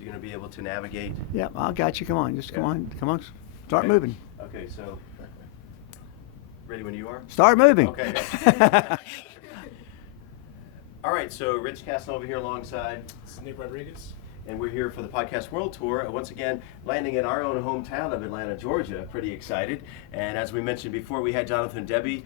So you're going to be able to navigate. Yeah, I got you. Come on, just come Yeah. on, come on, start Okay. moving. Okay, so ready when you are? Start moving. Okay. All right, so Rich Castle over here alongside. This is Nick Rodriguez. And we're here for the Podcast World Tour. Once again, landing in our own hometown of Atlanta, Georgia. Pretty excited. And as we mentioned before, we had Jonathan and Debbie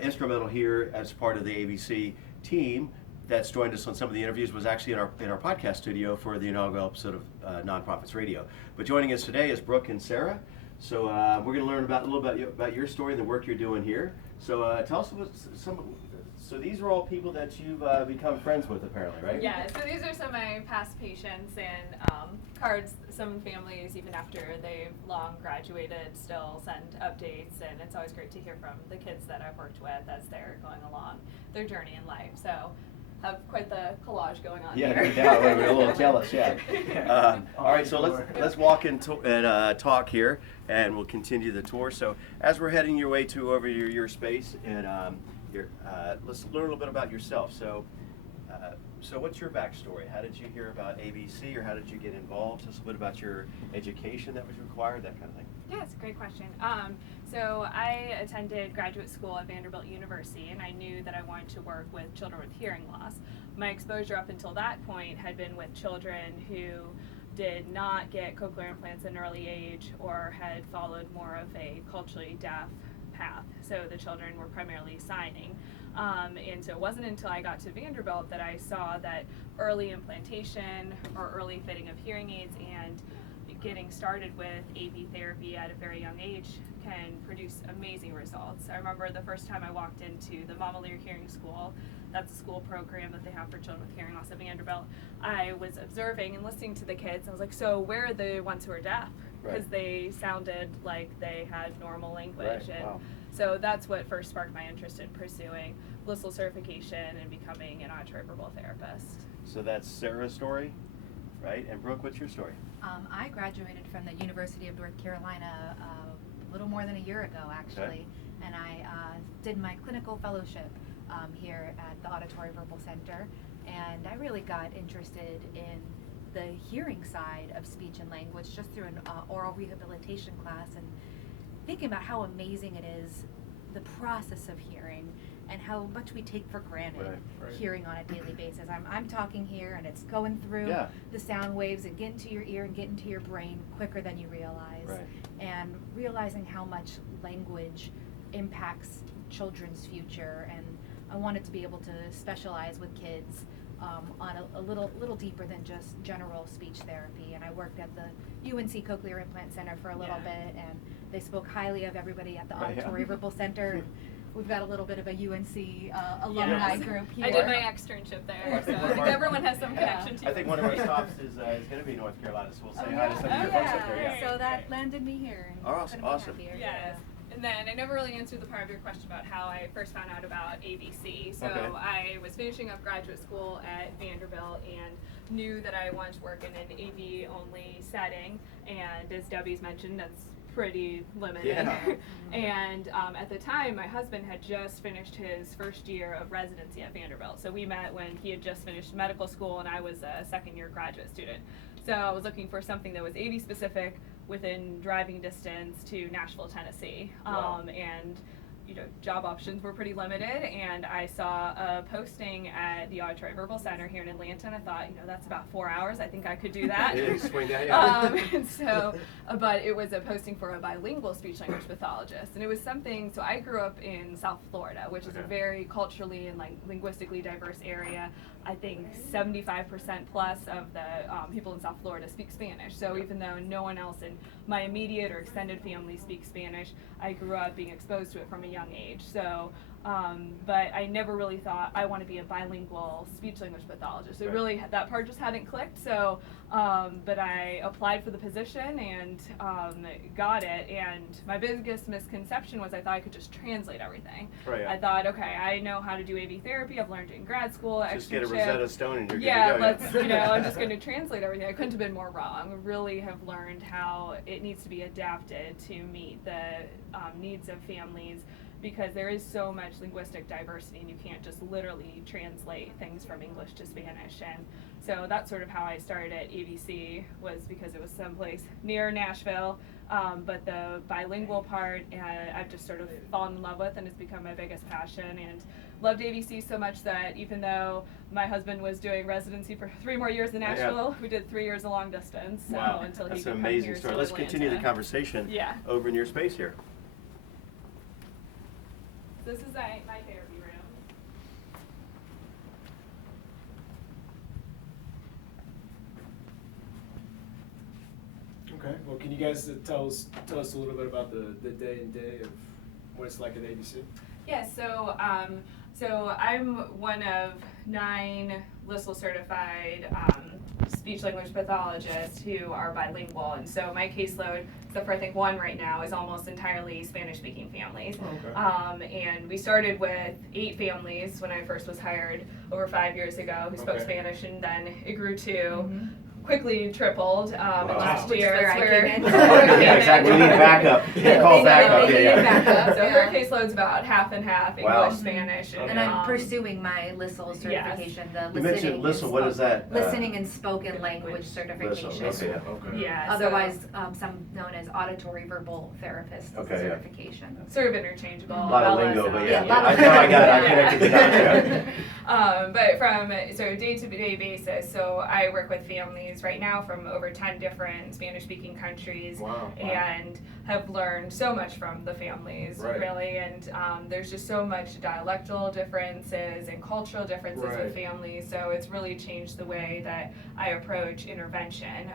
instrumental here as part of the ABC team that's joined us on some of the interviews, was actually in our podcast studio for the inaugural episode of Nonprofits Radio. But joining us today is Brooke and Sarah. So we're going to learn a little bit about your story and the work you're doing here. So tell us about so these are all people that you've become friends with, apparently, right? Yeah, so these are some of my past patients and cards. Some families, even after they've long graduated, still send updates, and it's always great to hear from the kids that I've worked with as they're going along their journey in life. So have quite the collage going on Yeah, here. no doubt. We're a little jealous, yeah. All right, so let's walk and talk here, and we'll continue the tour. So as we're heading your way to over your space, and let's learn a little bit about yourself. So, so what's your backstory? How did you hear about ABC, or how did you get involved? Tell us a bit about your education that was required, that kind of thing. Yeah, it's a great question. So I attended graduate school at Vanderbilt University, and I knew that I wanted to work with children with hearing loss. My exposure up until that point had been with children who did not get cochlear implants at an early age or had followed more of a culturally deaf path. So the children were primarily signing. And so it wasn't until I got to Vanderbilt that I saw that early implantation or early fitting of hearing aids and getting started with AV therapy at a very young age can produce amazing results. I remember the first time I walked into the Mama Lear Hearing School. That's a school program that they have for children with hearing loss at Vanderbilt. I was observing and listening to the kids. I was like, so where are the ones who are deaf? Because they sounded like they had normal language. Right. And Wow. so that's what first sparked my interest in pursuing Blissful certification and becoming an auditory verbal therapist. So that's Sarah's story, right? And Brooke, what's your story? I graduated from the University of North Carolina a little more than a year ago, actually, and I did my clinical fellowship here at the Auditory Verbal Center, and I really got interested in the hearing side of speech and language just through an oral rehabilitation class, and thinking about how amazing it is, the process of hearing, and how much we take for granted Right. hearing on a daily basis. I'm talking here and it's going through the sound waves and getting to your ear and getting to your brain quicker than you realize. Right. And realizing how much language impacts children's future, and I wanted to be able to specialize with kids on a little deeper than just general speech therapy. And I worked at the UNC Cochlear Implant Center for a little bit, and they spoke highly of everybody at the Auditory Verbal Center. And we've got a little bit of a UNC alumni group here. I did my externship there, so I think everyone has some connection to I think one of our stops is going to be North Carolina, so we'll say hi to some of your Oh, folks yeah. up there. Yeah. So that landed me here. And Awesome, couldn't be awesome. happier. Yes. And then I never really answered the part of your question about how I first found out about ABC. So Okay. I was finishing up graduate school at Vanderbilt and knew that I wanted to work in an AV only setting. And as Debbie's mentioned, that's pretty limited. Yeah. And at the time, my husband had just finished his first year of residency at Vanderbilt. So we met when he had just finished medical school and I was a second year graduate student. So I was looking for something that was AV specific within driving distance to Nashville, Tennessee. Wow. And job options were pretty limited, and I saw a posting at the Auditory Verbal Center here in Atlanta, and I thought, that's about 4 hours. I think I could do that. Yeah, you swing that, yeah. And so, but it was a posting for a bilingual speech language pathologist, and it was something. So I grew up in South Florida, which is a very culturally and linguistically diverse area. I think 75% plus of the people in South Florida speak Spanish. So even though no one else in my immediate or extended family speaks Spanish, I grew up being exposed to it from a young age. So, but I never really thought I want to be a bilingual speech language pathologist. It really, that part just hadn't clicked. So, but I applied for the position and got it. And my biggest misconception was I thought I could just translate everything. Right, yeah. I thought, okay, I know how to do AV therapy. I've learned it in grad school. Just get a externship. Rosetta Stone and you're Yeah, good to go. let's, I'm just going to translate everything. I couldn't have been more wrong. Really have learned how it needs to be adapted to meet the needs of families because there is so much linguistic diversity and you can't just literally translate things from English to Spanish. And so that's sort of how I started at ABC, was because it was someplace near Nashville. But the bilingual part, I've just sort of fallen in love with, and it's become my biggest passion. And loved ABC so much that even though my husband was doing residency for 3 more years in Nashville, we did 3 years of long distance. So Wow, until he that's could an come amazing here story. to Let's Atlanta. continue the conversation over in your space here. This is my therapy room. Okay. Well, can you guys tell us a little bit about the day and day of what it's like at ABC? Yeah, so I'm one of 9 LISL certified speech language pathologists who are bilingual, and so my caseload, except for I think 1 right now, is almost entirely Spanish-speaking families. Okay. And we started with 8 families when I first was hired over 5 years ago who spoke Spanish, and then it grew to quickly tripled last Which is year. where I came in. Yeah, exactly. We need backup. Call backup. They Yeah, need yeah. backup. So her caseload's about half and half, Wow. English, Spanish. And I'm pursuing my LISL certification, the You mentioned listening. LISL. What is that? Listening and spoken language certification. LISL. Okay. Okay. Yeah, so Otherwise, some known as auditory verbal therapist Okay, yeah. certification. sort of interchangeable. A lot of LSI. lingo, but Yeah, yeah. a lot I of know I got it. I Yeah. connected the dots. Yeah. But from day-to-day basis, so I work with families right now from over 10 different Spanish-speaking countries, Wow. and have learned so much from the families, Right. really. And there's just so much dialectal differences and cultural differences Right. with families, so it's really changed the way that I approach intervention.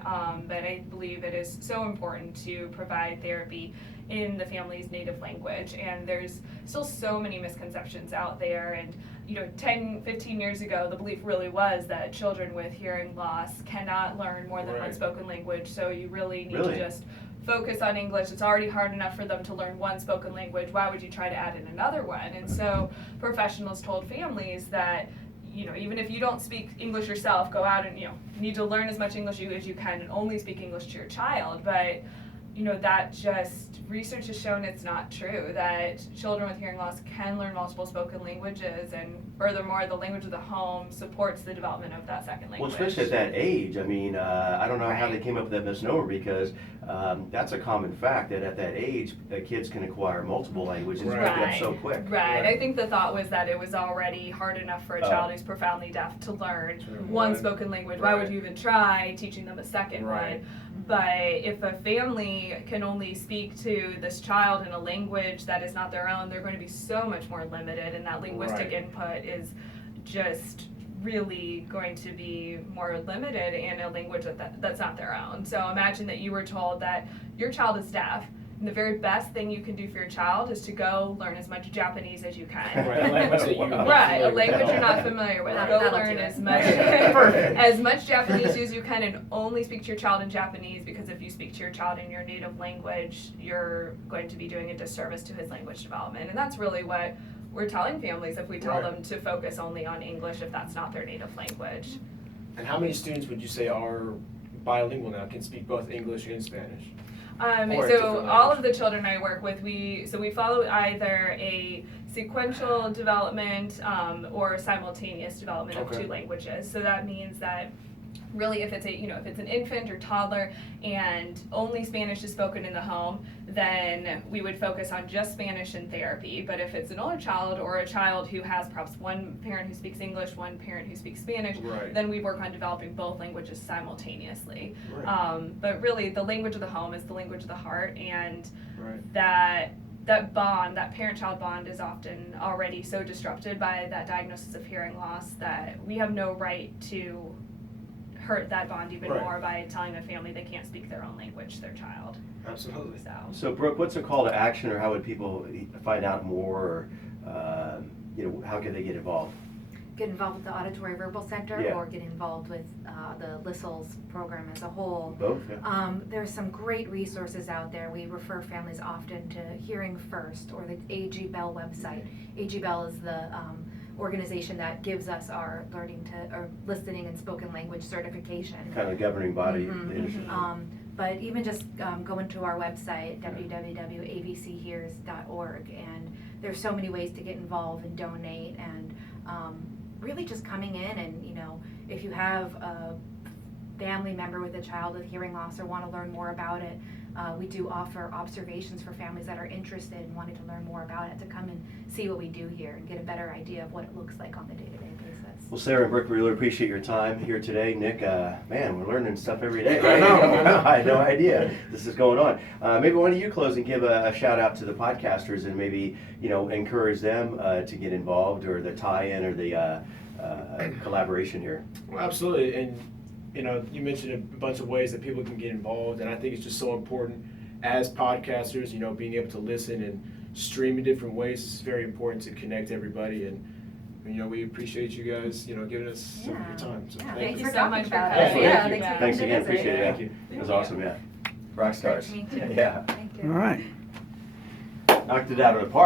But I believe it is so important to provide therapy in the family's native language, and there's still so many misconceptions out there. And 10, 15 years ago, the belief really was that children with hearing loss cannot learn more than one Right. spoken language, so you really need Really? to just focus on English. It's already hard enough for them to learn one spoken language. Why would you try to add in another one? And so professionals told families that even if you don't speak English yourself, go out and you need to learn as much English as you can and only speak English to your child. But that just, research has shown it's not true, that children with hearing loss can learn multiple spoken languages, and furthermore, the language of the home supports the development of that second Well, language. especially at that age. I mean, I don't know how they Right. came up with that misnomer, because that's a common fact that at that age, kids can acquire multiple languages and pick it up Right. so quick. Right. Right. I think the thought was that it was already hard enough for a Oh. child who's profoundly deaf to learn Sure. one Right. spoken language. Why would Right. you even try teaching them a second Right. one? But if a family can only speak to this child in a language that is not their own, they're going to be so much more limited, and that linguistic Right. input is just really going to be more limited in a language that's not their own. So imagine that you were told that your child is deaf, and the very best thing you can do for your child is to go learn as much Japanese as you can. Right, a language that you're not Right, a familiar with language at you're not all. familiar with. That'll Go do learn it. as much Perfect. as much Japanese as you can, and only speak to your child in Japanese, because if you speak to your child in your native language, you're going to be doing a disservice to his language development. And that's really what we're telling families if we tell Right. them to focus only on English if that's not their native language. And how many students would you say are bilingual now, can speak both English and Spanish? Or a So different all language. of the children I work with, we follow either a sequential development or simultaneous development of Okay. 2 languages. So that means that really if it's if it's an infant or toddler and only Spanish is spoken in the home, then we would focus on just Spanish in therapy. But if it's an older child or a child who has perhaps one parent who speaks English, one parent who speaks Spanish, Right. then we work on developing both languages simultaneously. Right. But really, the language of the home is the language of the heart, and Right. that bond, that parent-child bond, is often already so disrupted by that diagnosis of hearing loss that we have no right to hurt that bond even Right. more by telling a family they can't speak their own language to their child. Absolutely. So Brooke, what's a call to action, or how would people find out more, or how can they get involved? Get involved with the Auditory Verbal Center, Yeah. or get involved with the LISL's program as a whole. Both? Yeah. There's some great resources out there. We refer families often to Hearing First or the AG Bell website. AG Bell is the organization that gives us our listening and spoken language certification. Kind of governing body. Mhm. the industry. But even just going to our website, www.abchears.org, and there's so many ways to get involved and donate, and really just coming in and, you know, if you have a family member with a child with hearing loss or want to learn more about it, we do offer observations for families that are interested and wanting to learn more about it, to come and see what we do here and get a better idea of what it looks like on the day-to-day basis. Well, Sarah and Brooke, we really appreciate your time here today. Nick, man, we're learning stuff every day. Right? I know. I had no idea this is going on. Maybe why don't you close and give a shout out to the podcasters and maybe, you know, encourage them to get involved, or the tie-in, or the collaboration here. Well, absolutely, and you know, you mentioned a bunch of ways that people can get involved, and I think it's just so important as podcasters, you know, being able to listen and stream in different ways is very important to connect everybody, and you know, we appreciate you guys, you know, giving us some of your time. So Yeah, thank thanks you. for so talking much for about coming. it. Thank Yeah, you. thanks for Thanks coming again, to visit. appreciate it. Thank you. It was awesome, yeah. Rock stars. Me too. Yeah. Thank you. All right. Knocked it out of the park.